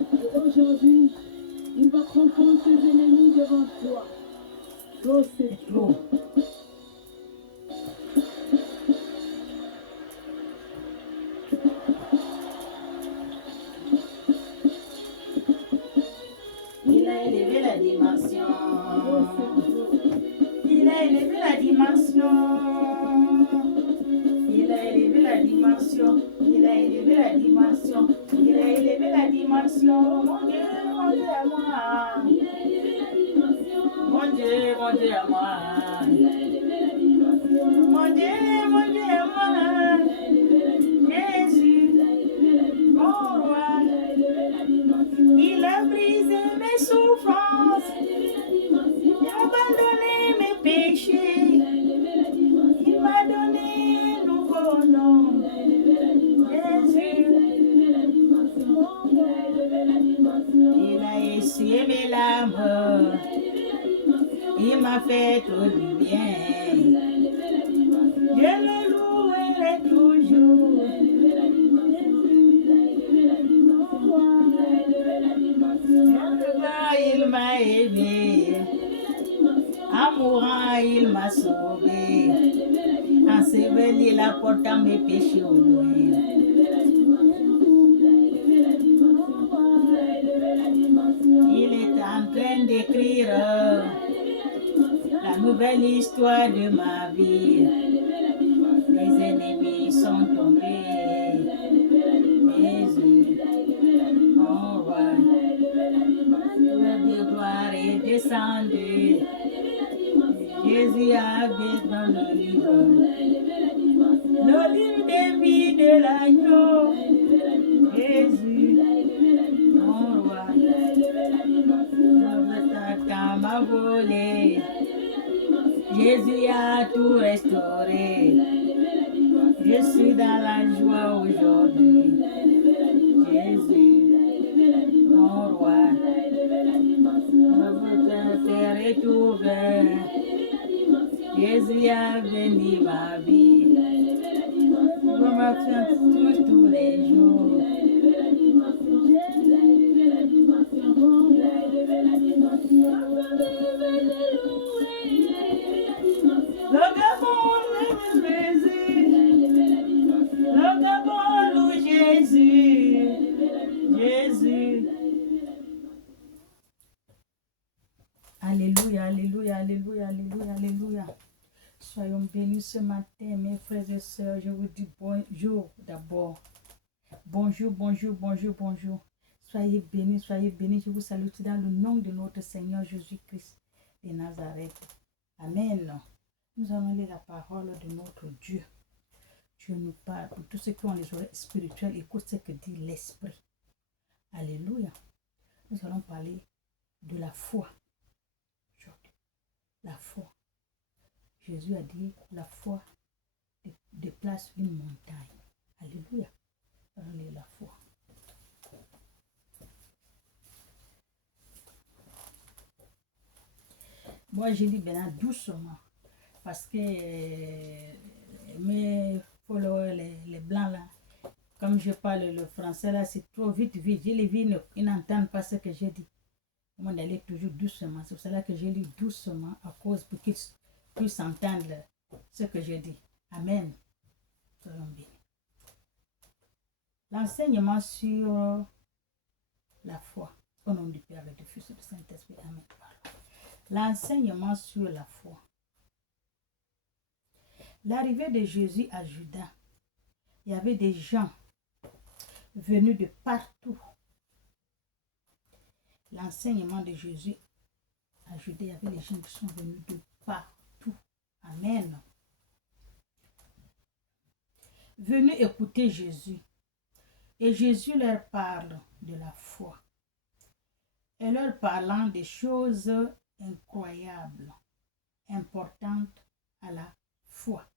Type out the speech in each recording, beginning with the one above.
Et aujourd'hui, il va confondre ses ennemis devant toi. Oh, c'est trop. Il a élevé la dimension. Il a élevé la dimension. Il a élevé la dimension. Il a élevé la dimension. Il a élevé la dimension. Mon Dieu à moi. Mon Dieu à moi. Mon Dieu à moi. Jésus, mon roi. Il a brisé mes souffrances. Il a abandonné mes péchés. Il m'a donné un nouveau nom. Jésus. Il a essuyé mes larmes. Il m'a fait tout du bien. Je le louerai toujours. Il m'a aimé. En mourant, il m'a sauvé. Enseveli la portant mes péchés au loin. Il est en train d'écrire la nouvelle histoire de ma vie. Les ennemis sont tombés. Jésus, mon roi, le gloire est descendu. Jésus avait dans le livre des vies de l'agneau. Jésus, mon roi, Satan m'a volé. Jésus a tout restauré. Je suis dans la joie aujourd'hui. Jésus, mon roi, votre cœur est ouvert. Jésus a béni ma vie. Je m'absente tous les jours. Le Gabon loue Jésus. Jésus. Alléluia, alléluia, alléluia, alléluia, alléluia. Soyons bénis ce matin, mes frères et sœurs. Je vous dis bonjour d'abord. Bonjour, bonjour, bonjour, bonjour. Soyez bénis, soyez bénis. Je vous salue dans le nom de notre Seigneur Jésus-Christ de Nazareth. Amen. Nous allons lire la parole de notre Dieu. Dieu nous parle. Pour tous ceux qui ont les oreilles spirituelles, écoute ce que dit l'Esprit. Alléluia. Nous allons parler de la foi. La foi. Jésus a dit, la foi déplace une montagne. Alléluia. Allons lire la foi. Moi, je lis maintenant doucement parce que mes followers, les blancs là, comme je parle le français là, c'est trop vite, vite. Je les vis, ils n'entendent pas ce que je dis. Moi, d'aller toujours doucement. C'est pour cela que je lis doucement à cause pour qu'ils puissent entendre ce que je dis. Amen. Soyons bénis. L'enseignement sur la foi. Au nom du Père et du Fils et du Saint-Esprit. Amen. L'enseignement sur la foi. L'arrivée de Jésus à Juda, il y avait des gens venus de partout. L'enseignement de Jésus à Juda, il y avait des gens qui sont venus de partout. Amen. Venus écouter Jésus. Et Jésus leur parle de la foi. Et leur parlant des choses incroyables, importantes à la foi.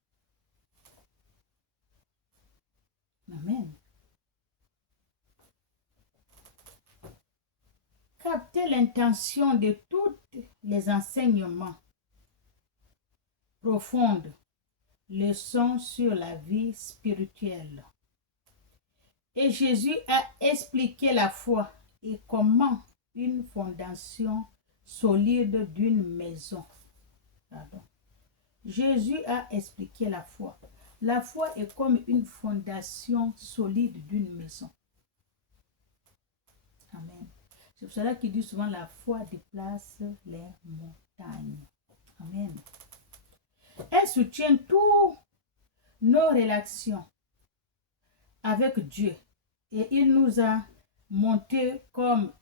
Amen. Captez l'intention de tous les enseignements profonds, leçons sur la vie spirituelle. Et Jésus a expliqué la foi et comment une fondation solide d'une maison. Pardon. Jésus a expliqué la foi. La foi est comme une fondation solide d'une maison. Amen. C'est pour cela qu'il dit souvent la foi déplace les montagnes. Amen. Elle soutient toutes nos relations avec Dieu. Et il nous a montré comme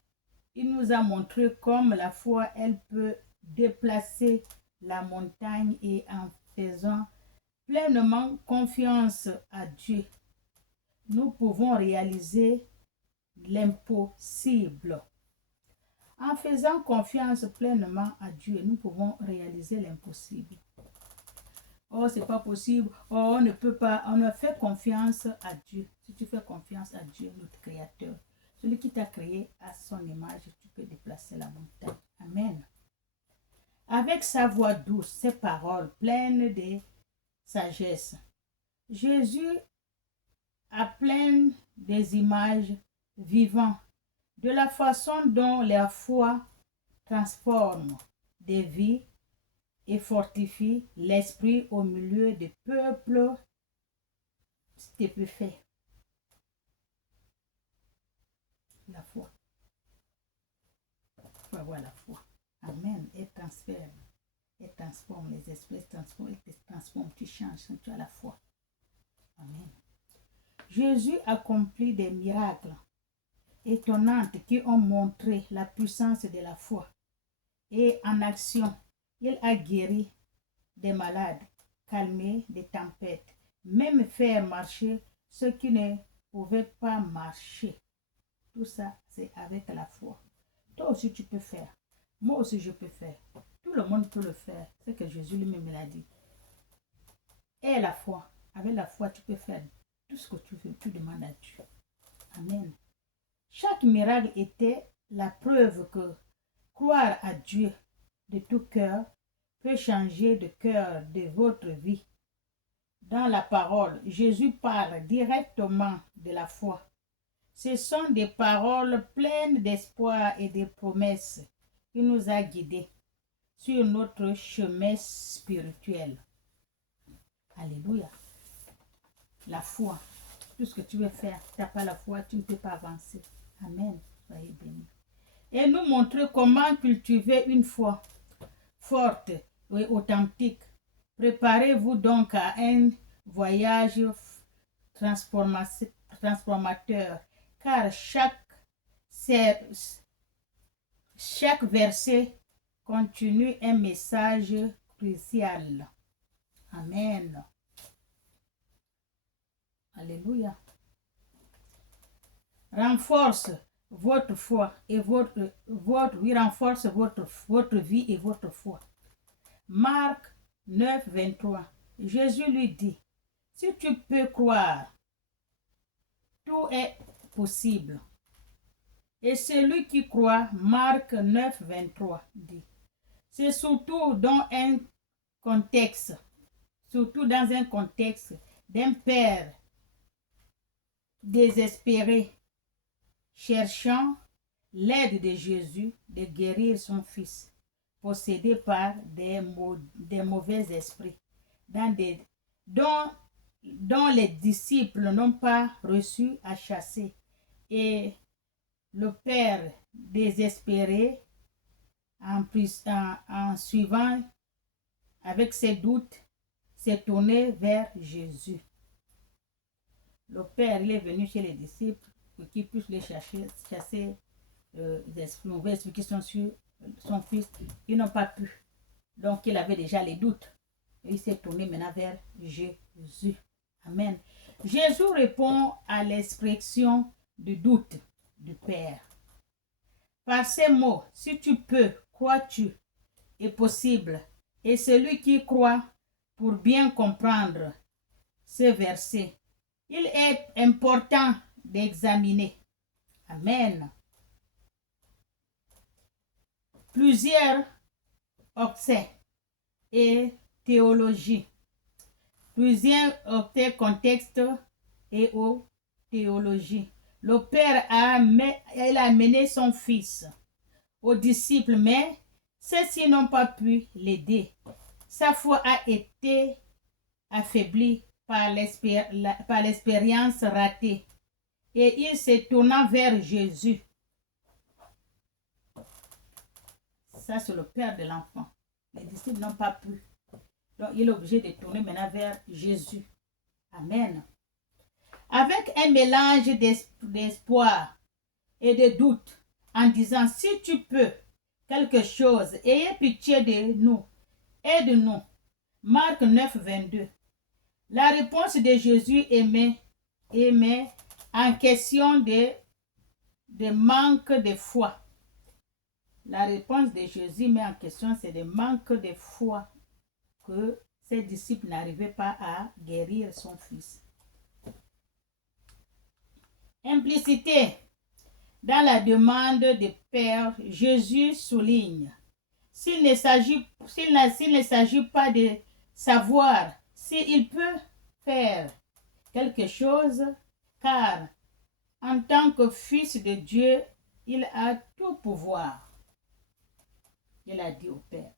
la foi, elle peut déplacer la montagne et en faisant pleinement confiance à Dieu, nous pouvons réaliser l'impossible. En faisant confiance pleinement à Dieu, nous pouvons réaliser l'impossible. Oh, c'est pas possible. Oh, on ne peut pas. On ne fait confiance à Dieu. Si tu fais confiance à Dieu, notre Créateur, celui qui t'a créé à son image, tu peux déplacer la montagne. Amen. Avec sa voix douce, ses paroles pleines de sagesse, Jésus a plein des images vivantes de la façon dont la foi transforme des vies et fortifie l'esprit au milieu des peuples stupéfaits. La foi. Il faut avoir la foi. Amen. Elle transforme les esprits, elle transforme, tu changes, tu as la foi. Amen. Jésus accomplit des miracles étonnants qui ont montré la puissance de la foi. Et en action, il a guéri des malades, calmé des tempêtes, même faire marcher ceux qui ne pouvaient pas marcher. Tout ça, c'est avec la foi. Toi aussi, tu peux faire. Moi aussi, je peux faire. Tout le monde peut le faire. C'est que Jésus lui-même l'a dit. Et la foi. Avec la foi, tu peux faire tout ce que tu veux. Tu demandes à Dieu. Amen. Chaque miracle était la preuve que croire à Dieu de tout cœur peut changer de cœur de votre vie. Dans la parole, Jésus parle directement de la foi. Ce sont des paroles pleines d'espoir et de promesses qui nous a guidés sur notre chemin spirituel. Alléluia. La foi. Tout ce que tu veux faire, tu n'as pas la foi, tu ne peux pas avancer. Amen. Soyez bénis. Et nous montrer comment cultiver une foi forte et authentique. Préparez-vous donc à un voyage transformateur, car chaque verset continue un message crucial. Amen. Alléluia. Renforce votre foi et renforce votre vie et votre foi. Marc 9, 23. Jésus lui dit, si tu peux croire, tout est possible. Et celui qui croit, Marc 9, 23 dit, c'est surtout dans un contexte d'un père désespéré, cherchant l'aide de Jésus de guérir son fils, possédé par des mauvais esprits, dont les disciples n'ont pas reçu à chasser. Et le père désespéré, en suivant avec ses doutes, s'est tourné vers Jésus. Le père, il est venu chez les disciples pour qu'ils puissent les chasser les mauvais esprits qui sont sur son fils. Ils n'ont pas pu. Donc, il avait déjà les doutes. Et il s'est tourné maintenant vers Jésus. Amen. Jésus répond à l'expression du doute du Père. Par ces mots, si tu peux, crois-tu, est possible. Et celui qui croit, pour bien comprendre ce verset, il est important d'examiner. Amen. Plusieurs octets et théologie. Plusieurs octets contexte et aux théologies. le Père il a amené son Fils aux disciples, mais ceux-ci n'ont pas pu l'aider. Sa foi a été affaiblie par l'expérience ratée et il se tourna vers Jésus. Ça, c'est le père de l'enfant. Les disciples n'ont pas pu. Donc, il est obligé de tourner maintenant vers Jésus. Amen. Avec un mélange d'espoir et de doute, en disant, si tu peux quelque chose, ayez pitié de nous, aide-nous. Marc 9, 22. La réponse de Jésus met en question de manque de foi. La réponse de Jésus met en question, c'est le manque de foi que ses disciples n'arrivaient pas à guérir son fils. Implicité dans la demande du Père, Jésus souligne, s'il ne s'agit pas de savoir s'il peut faire quelque chose, car en tant que fils de Dieu, il a tout pouvoir. Il a dit au Père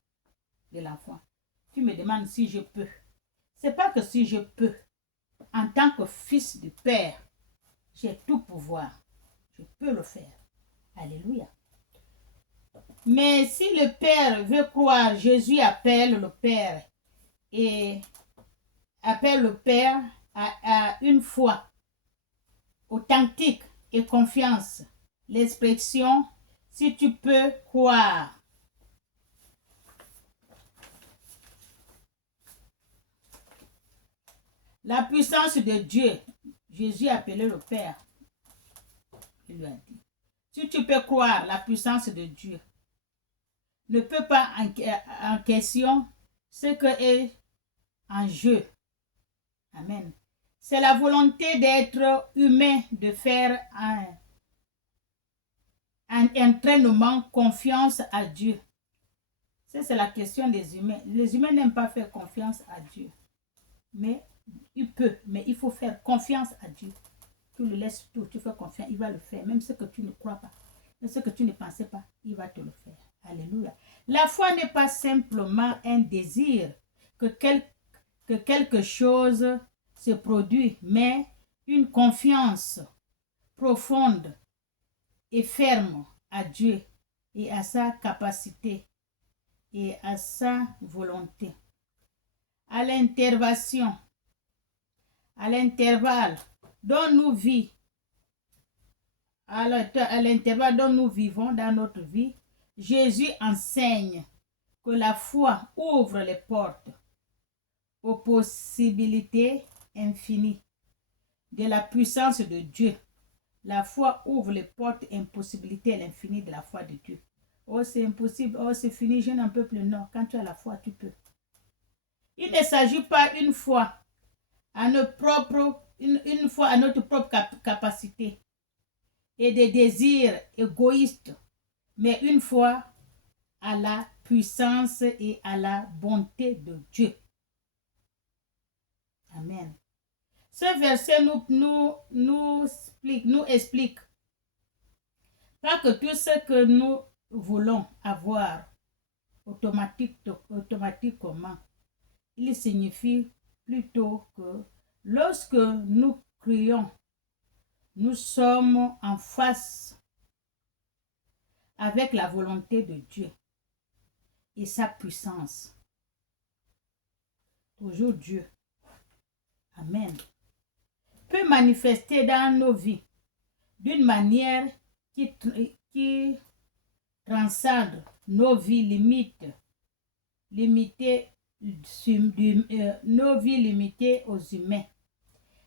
de l'enfant, tu me demandes si je peux. C'est pas que si je peux. En tant que fils du Père, j'ai tout pouvoir. Je peux le faire. Alléluia. Mais si le Père veut croire, Jésus appelle le Père à une foi authentique et confiance. L'expression si tu peux croire. La puissance de Dieu. Jésus a appelé le Père. Il lui a dit, si tu peux croire la puissance de Dieu, ne peut pas en question ce que est en jeu. Amen. C'est la volonté d'être humain, de faire un entraînement, confiance à Dieu. Ça, c'est la question des humains. Les humains n'aiment pas faire confiance à Dieu. Mais il faut faire confiance à Dieu. Tu le laisses tout, tu fais confiance, il va le faire. Même ce que tu ne crois pas, même ce que tu ne pensais pas, il va te le faire. Alléluia. La foi n'est pas simplement un désir que quelque chose se produit, mais une confiance profonde et ferme à Dieu et à sa capacité et à sa volonté. À l'intervalle dont nous vivons, à l'intervalle dont nous vivons dans notre vie, Jésus enseigne que la foi ouvre les portes aux possibilités infinies de la puissance de Dieu. La foi ouvre les portes impossibilités à l'infini de la foi de Dieu. Oh, c'est impossible, oh, c'est fini, je n'en peux plus. Non, quand tu as la foi, tu peux. Il ne s'agit pas une foi à notre propre capacité et des désirs égoïstes, mais une foi à la puissance et à la bonté de Dieu. Amen. Ce verset nous explique pas que tout ce que nous voulons avoir automatiquement, il signifie plutôt que lorsque nous crions, nous sommes en face avec la volonté de Dieu et sa puissance. Toujours Dieu. Amen. Peut manifester dans nos vies d'une manière qui transcende nos vies limitées aux humains.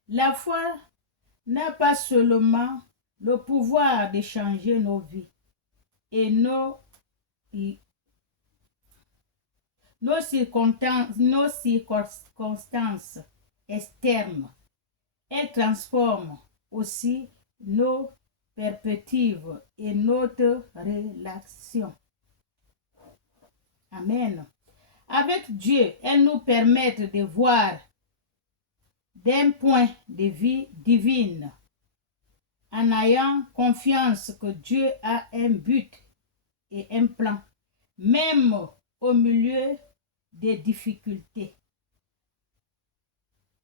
La foi n'a pas seulement le pouvoir de changer nos vies et nos circonstances externes. Elle transforme aussi nos perspectives et notre relation. Amen. Avec Dieu, elle nous permet de voir d'un point de vue divin en ayant confiance que Dieu a un but et un plan, même au milieu des difficultés,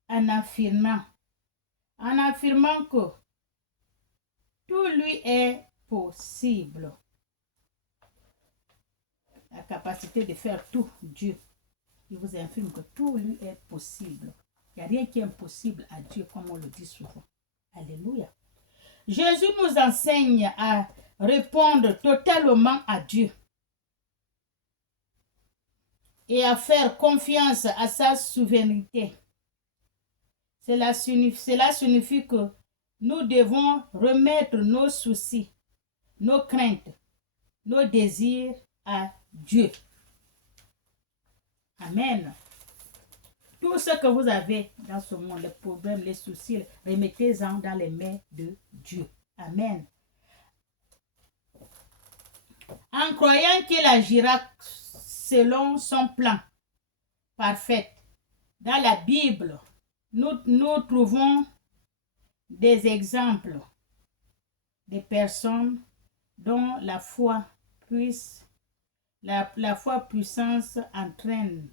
en affirmant que tout lui est possible. La capacité de faire tout, Dieu. Il vous affirme que tout lui est possible. Il n'y a rien qui est impossible à Dieu, comme on le dit souvent. Alléluia. Jésus nous enseigne à répondre totalement à Dieu et à faire confiance à sa souveraineté. Cela signifie que nous devons remettre nos soucis, nos craintes, nos désirs à Dieu. Amen. Tout ce que vous avez dans ce monde, les problèmes, les soucis, remettez-en dans les mains de Dieu. Amen. En croyant qu'il agira selon son plan parfait. Dans la Bible, nous trouvons des exemples de personnes dont la foi puissance entraîne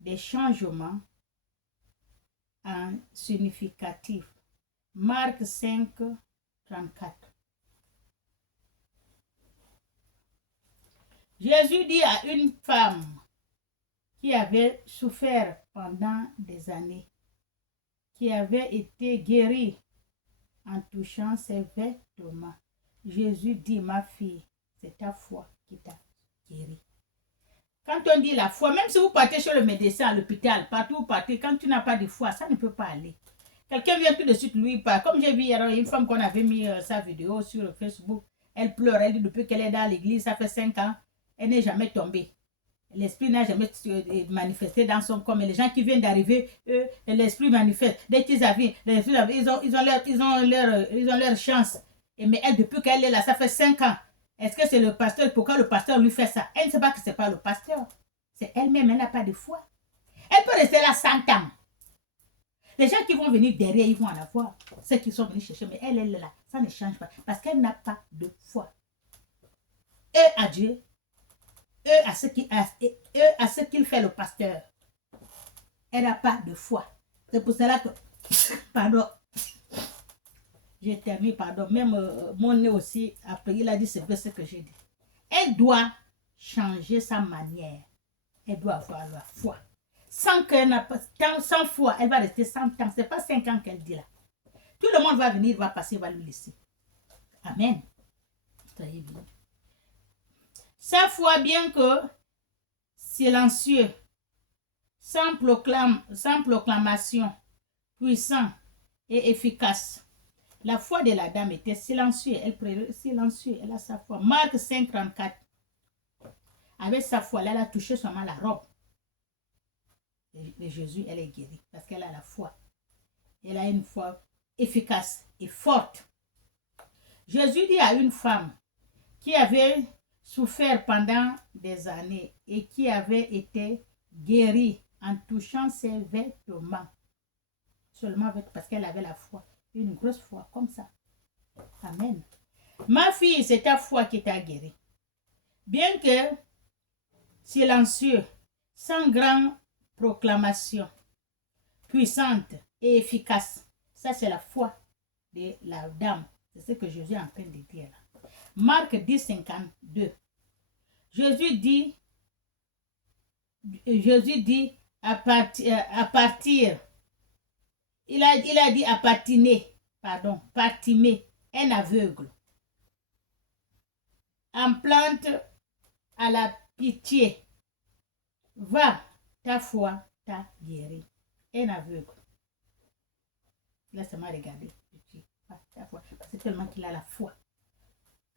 des changements significatifs. Marc 5, 34. Jésus dit à une femme qui avait souffert pendant des années, qui avait été guérie en touchant ses vêtements. Jésus dit, ma fille, c'est ta foi qui t'a guérie. Quand on dit la foi, même si vous partez chez le médecin, à l'hôpital, partout où vous partez, quand tu n'as pas de foi, ça ne peut pas aller. Quelqu'un vient tout de suite lui parler. Comme j'ai vu hier, une femme qu'on avait mis sa vidéo sur Facebook, elle pleure, elle dit depuis qu'elle est dans l'église, ça fait 5 ans, elle n'est jamais tombée. L'esprit n'a jamais manifesté dans son corps. Mais les gens qui viennent d'arriver, eux, l'esprit manifeste. Dès qu'ils arrivent, ils ont leur chance. Mais elle, depuis qu'elle est là, ça fait 5 ans. Est-ce que c'est le pasteur? Pourquoi le pasteur lui fait ça? Elle ne sait pas que ce n'est pas le pasteur. C'est elle-même, elle n'a pas de foi. Elle peut rester là 100 ans. Les gens qui vont venir derrière, ils vont en avoir. Ceux qui sont venus chercher, mais elle est là. Ça ne change pas. Parce qu'elle n'a pas de foi. Et à Dieu, à ce qu'il fait le pasteur. Elle n'a pas de foi. C'est pour cela que, pardon, j'ai terminé, pardon, même mon nez aussi, après il a dit c'est vrai ce que j'ai dit. Elle doit changer sa manière. Elle doit avoir la foi. Sans foi, elle va rester 100 ans. Ce n'est pas 5 ans qu'elle dit là. Tout le monde va venir, va passer, va lui laisser. Amen. Soyez bien. Sa foi, bien que silencieux, sans proclamation, puissant et efficace. La foi de la dame était silencieuse. Elle a sa foi. Marc 5, 34. Avec sa foi, elle a touché seulement la robe de Jésus. Elle est guérie parce qu'elle a la foi. Elle a une foi efficace et forte. Jésus dit à une femme qui avait souffert pendant des années et qui avait été guérie en touchant ses vêtements. Seulement parce qu'elle avait la foi. Une grosse foi comme ça. Amen. Ma fille, c'est ta foi qui t'a guérie. Bien que silencieux, sans grande proclamation, puissante et efficace. Ça, c'est la foi de la dame. C'est ce que Jésus est en train de dire là. Marc 10, 52. Jésus dit à partir, il a dit à Bartimée, un aveugle, en plante à la pitié, va, ta foi t'a guéri. Un aveugle. Laisse-moi regarder. Ta foi. C'est tellement qu'il a la foi.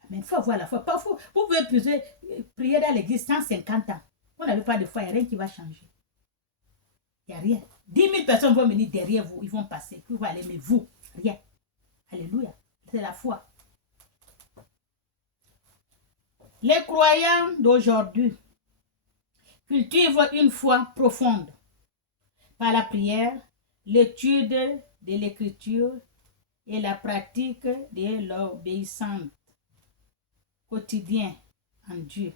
Amen. Il faut avoir la foi. Parfois, vous pouvez prier dans l'église 150 ans. Vous n'avez pas de foi, il n'y a rien qui va changer. Il n'y a rien. 10 000 personnes vont venir derrière vous, ils vont passer. Vous allez, mais vous, rien. Alléluia. C'est la foi. Les croyants d'aujourd'hui cultivent une foi profonde par la prière, l'étude de l'écriture et la pratique de l'obéissance quotidienne en Dieu.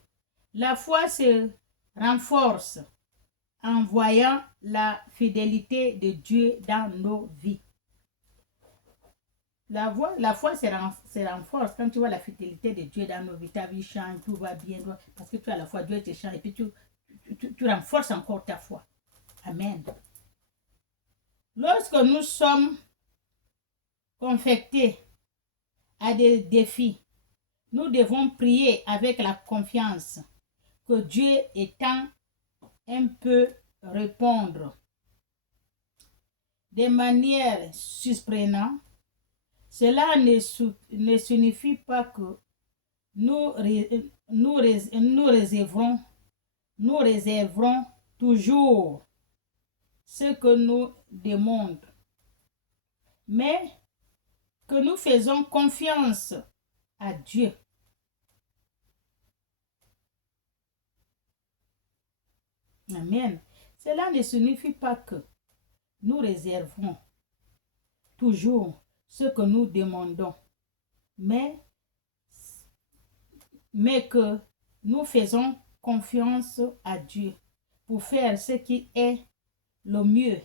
La foi se renforce en voyant la fidélité de Dieu dans nos vies. La foi se renforce quand tu vois la fidélité de Dieu dans nos vies. Ta vie change, tout va bien, parce que tu as la foi, Dieu te change et puis tu renforces encore ta foi. Amen. Lorsque nous sommes confrontés à des défis, nous devons prier avec la confiance que Dieu étant un peu répondre de manière surprenante. Cela ne signifie pas que nous réserverons toujours ce que nous demandons, mais que nous faisons confiance à Dieu. Amen. Cela ne signifie pas que nous réservons toujours ce que nous demandons, mais que nous faisons confiance à Dieu pour faire ce qui est le mieux.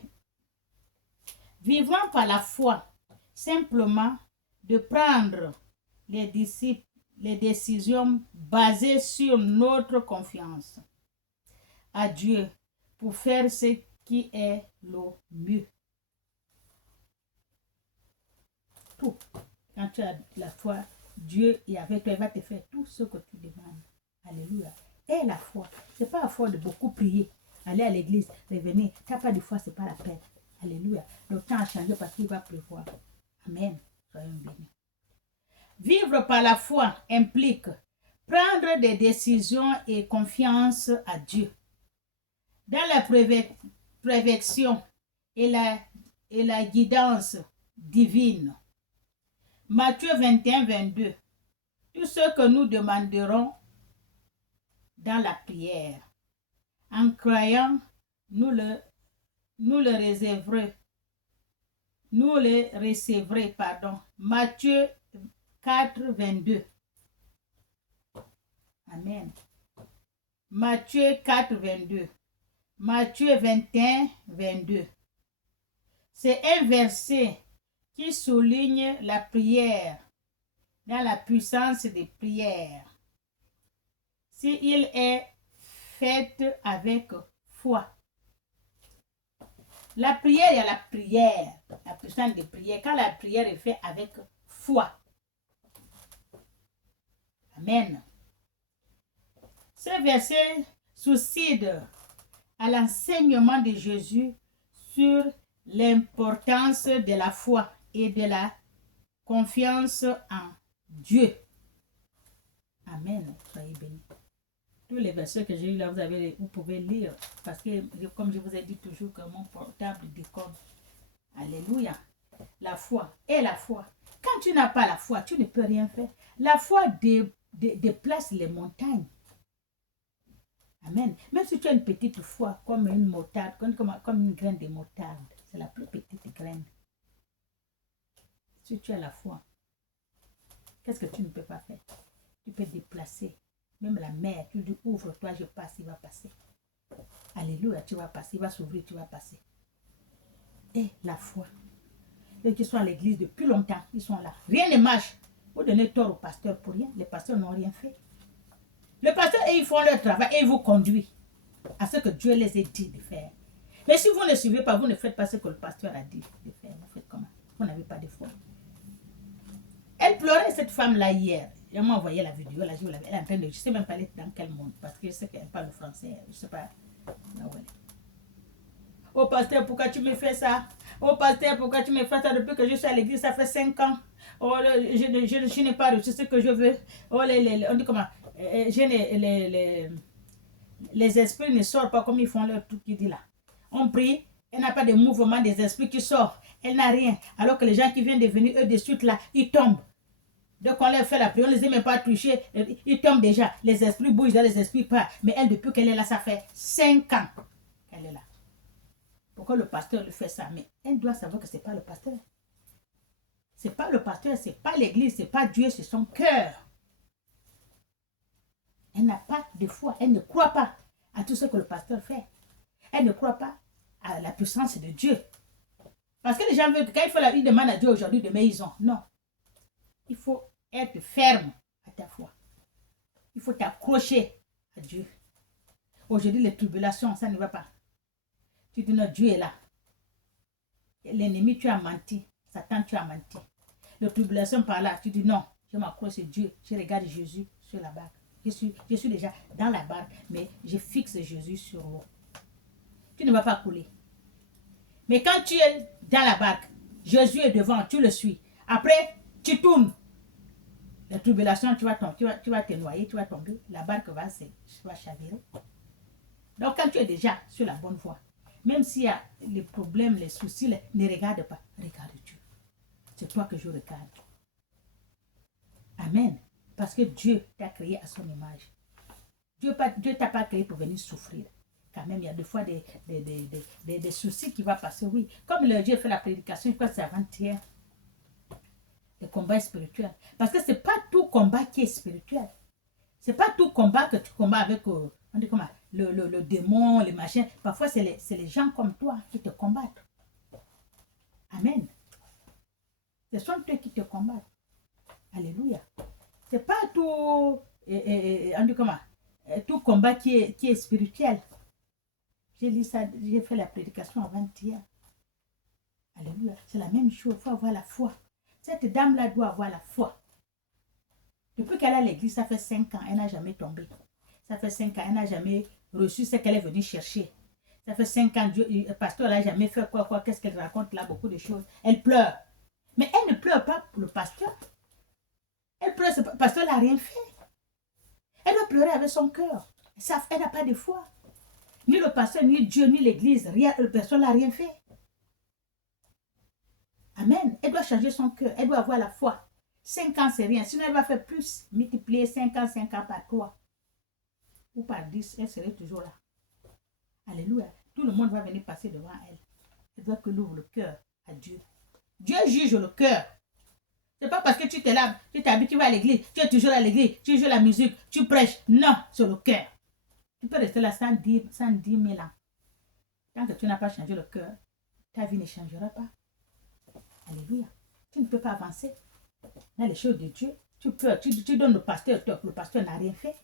Vivons par la foi, simplement de prendre les décisions basées sur notre confiance à Dieu pour faire ce qui est le mieux. Tout. Quand tu as la foi, Dieu est avec toi, il va te faire tout ce que tu demandes. Alléluia. Et la foi, ce n'est pas la foi de beaucoup prier, aller à l'église, revenir. Tu n'as pas de foi, ce n'est pas la peine. Alléluia. Le temps a changé parce qu'il va prévoir. Amen. Soyons bénis. Vivre par la foi implique prendre des décisions et confiance à Dieu. Dans la prévention et la guidance divine. Matthieu 21, 22. Tout ce que nous demanderons dans la prière, en croyant, nous le recevrons. Matthieu 4, 22. Amen. Matthieu 4, 22. Matthieu 21, 22. C'est un verset qui souligne la prière dans la puissance des prières. S'il est fait avec foi. La prière, il y a la prière, la puissance de prière. Quand la prière est faite avec foi. Amen. Ce verset succède à l'enseignement de Jésus sur l'importance de la foi et de la confiance en Dieu. Amen. Soyez bénis. Tous les versets que j'ai eu là, vous pouvez lire. Parce que, comme je vous ai dit toujours, que mon portable déconne. Alléluia. La foi. Et la foi. Quand tu n'as pas la foi, tu ne peux rien faire. La foi déplace les montagnes. Amen. Même si tu as une petite foi, comme une moutarde, comme une graine de moutarde, c'est la plus petite graine. Si tu as la foi, qu'est-ce que tu ne peux pas faire? Tu peux déplacer. Même la mer, tu dis ouvre-toi, je passe, il va passer. Alléluia, tu vas passer, il va s'ouvrir, tu vas passer. Et la foi. Ceux qui sont à l'église depuis longtemps, ils sont là. Rien ne marche. Vous donnez tort au pasteur pour rien. Les pasteurs n'ont rien fait. Le pasteur, ils font leur travail et ils vous conduisent à ce que Dieu les ait dit de faire. Mais si vous ne suivez pas, vous ne faites pas ce que le pasteur a dit de faire. Vous faites comment? Vous n'avez pas de foi. Elle pleurait, cette femme-là, hier. Elle m'a envoyé la vidéo, là, elle est en train de... Je ne sais même pas dans quel monde, parce que je sais qu'elle parle français. Je ne sais pas. Oh pasteur, pourquoi tu me fais ça? Oh pasteur, pourquoi tu me fais ça depuis que je suis à l'église? Ça fait 5 ans. Oh, je n'ai pas reçu ce que je veux. Oh, on dit comment? Les esprits ne sortent pas comme ils font leur truc qui dit là. On prie, elle n'a pas de mouvement des esprits qui sortent. Elle n'a rien. Alors que les gens qui viennent de venir, eux de suite là, ils tombent. Donc on leur fait la prière, on ne les a même pas touchés. Ils tombent déjà. Les esprits bougent, les esprits partent. Mais elle, depuis qu'elle est là, ça fait 5 ans qu'elle est là. Pourquoi le pasteur lui fait ça? Mais elle doit savoir que ce n'est pas le pasteur. Ce n'est pas le pasteur, ce n'est pas l'église, ce n'est pas Dieu, c'est son cœur. Elle n'a pas de foi, elle ne croit pas à tout ce que le pasteur fait. Elle ne croit pas à la puissance de Dieu. Parce que les gens veulent que quand ils demandent à Dieu aujourd'hui, demain ils ont. Non. Il faut être ferme à ta foi. Il faut t'accrocher à Dieu. Aujourd'hui, les tribulations, ça ne va pas. Tu dis non, Dieu est là. L'ennemi, tu as menti. Satan, tu as menti. Les tribulations par là, tu dis non, je m'accroche à Dieu. Je regarde Jésus sur la barque. Je suis déjà dans la barque, mais je fixe Jésus sur l'eau. Tu ne vas pas couler. Mais quand tu es dans la barque, Jésus est devant, tu le suis. Après, tu tournes. La tribulation, tu vas te noyer, tu vas tomber. La barque va chavirer. Donc, quand tu es déjà sur la bonne voie, même s'il y a les problèmes, les soucis, ne regarde pas. Regarde Dieu. C'est toi que je regarde. Amen. Parce que Dieu t'a créé à son image. Dieu t'a pas créé pour venir souffrir. Quand même, il y a des fois des soucis qui vont passer. Oui, comme Dieu fait la prédication, je crois que c'est avant-hier. Le combat spirituel. Parce que ce n'est pas tout combat qui est spirituel. Ce n'est pas tout combat que tu combats avec on dit comment, le démon, les machins. Parfois, c'est les gens comme toi qui te combattent. Amen. Ce sont eux qui te combattent. Alléluia. Ce n'est pas tout, on dit comment, tout combat qui est spirituel. J'ai lu ça, j'ai fait la prédication avant-hier. Alléluia. C'est la même chose. Il faut avoir la foi. Cette dame-là doit avoir la foi. Depuis qu'elle est à l'église, ça fait 5 ans, elle n'a jamais tombé. Ça fait 5 ans, elle n'a jamais reçu ce qu'elle est venue chercher. Ça fait 5 ans, le pasteur n'a jamais fait quoi, qu'est-ce qu'elle raconte là, beaucoup de choses. Elle pleure. Mais elle ne pleure pas pour le pasteur. Elle pleure, le pasteur n'a rien fait. Elle doit pleurer avec son cœur. Elle n'a pas de foi. Ni le pasteur, ni Dieu, ni l'église, rien, le pasteur n'a rien fait. Amen. Elle doit changer son cœur. Elle doit avoir la foi. 5 ans, c'est rien. Sinon, elle va faire plus. Multiplier 5 ans par 3. Ou par 10. Elle serait toujours là. Alléluia. Tout le monde va venir passer devant elle. Elle doit que l'ouvre le cœur à Dieu. Dieu juge le cœur. Ce n'est pas parce que tu t'es là, tu t'habites, tu vas à l'église, tu es toujours à l'église, tu joues la musique, tu prêches. Non, c'est le cœur. Tu peux rester là 110 000 ans. Tant que tu n'as pas changé le cœur, ta vie ne changera pas. Alléluia. Tu ne peux pas avancer dans les choses de Dieu. Tu donnes le pasteur, le pasteur n'a rien fait.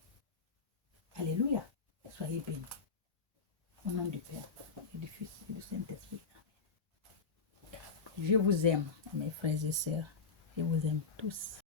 Alléluia. Soyez bénis. Au nom du Père, et du Fils et du Saint-Esprit. Je vous aime, mes frères et sœurs. Je vous aime tous.